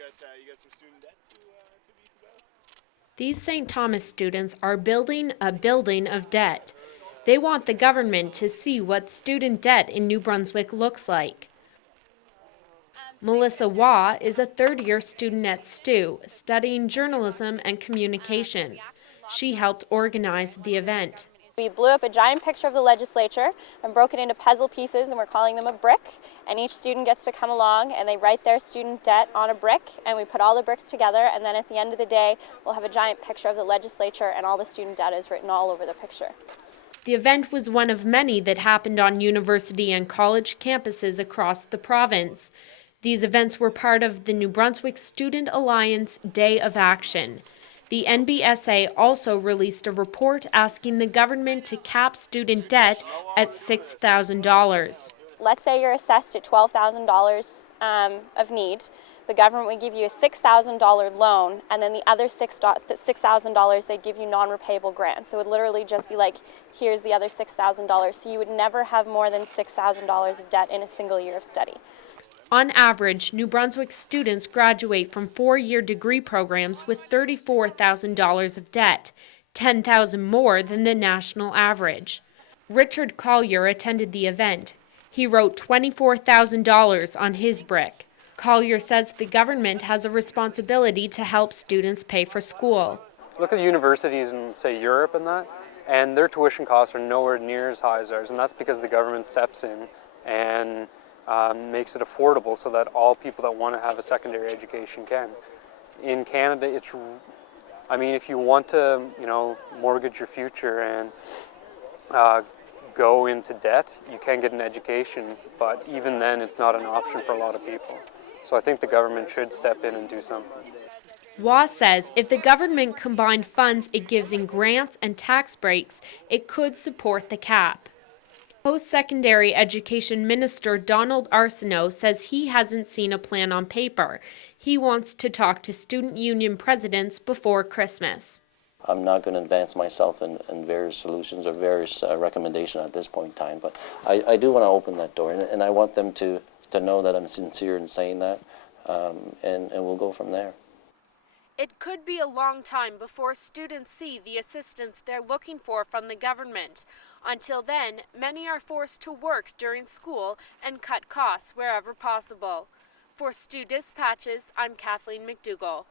you got some student debt to beef about? These St. Thomas students are building a building of debt. They want the government to see what student debt in New Brunswick looks like. Melissa Waugh is a third-year student at STU, studying journalism and communications. She helped organize the event. We blew up a giant picture of the legislature and broke it into puzzle pieces, and we're calling them a brick. And each student gets to come along and they write their student debt on a brick, and we put all the bricks together, and then at the end of the day we'll have a giant picture of the legislature and all the student debt is written all over the picture. The event was one of many that happened on university and college campuses across the province. These events were part of the New Brunswick Student Alliance Day of Action. The NBSA also released a report asking the government to cap student debt at $6,000. Let's say you're assessed at $12,000 of need. The government would give you a $6,000 loan, and then the other $6,000 they'd give you non-repayable grants. So it would literally just be like, here's the other $6,000. So you would never have more than $6,000 of debt in a single year of study. On average, New Brunswick students graduate from four-year degree programs with $34,000 of debt, $10,000 more than the national average. Richard Collier attended the event. He wrote $24,000 on his brick. Collier says the government has a responsibility to help students pay for school. Look at universities in, say, Europe and their tuition costs are nowhere near as high as ours, and that's because the government steps in and makes it affordable so that all people that want to have a secondary education can. In Canada, if you want to, mortgage your future and go into debt, you can get an education, but even then it's not an option for a lot of people. So I think the government should step in and do something. Waugh says if the government combined funds it gives in grants and tax breaks, it could support the cap. Post-secondary education minister Donald Arsenault says he hasn't seen a plan on paper. He wants to talk to student union presidents before Christmas. I'm not going to advance myself in various solutions or various recommendations at this point in time, but I do want to open that door, and I want them to know that I'm sincere in saying that, and we'll go from there. It could be a long time before students see the assistance they're looking for from the government. Until then, many are forced to work during school and cut costs wherever possible. For STU Dispatches, I'm Kathleen McDougall.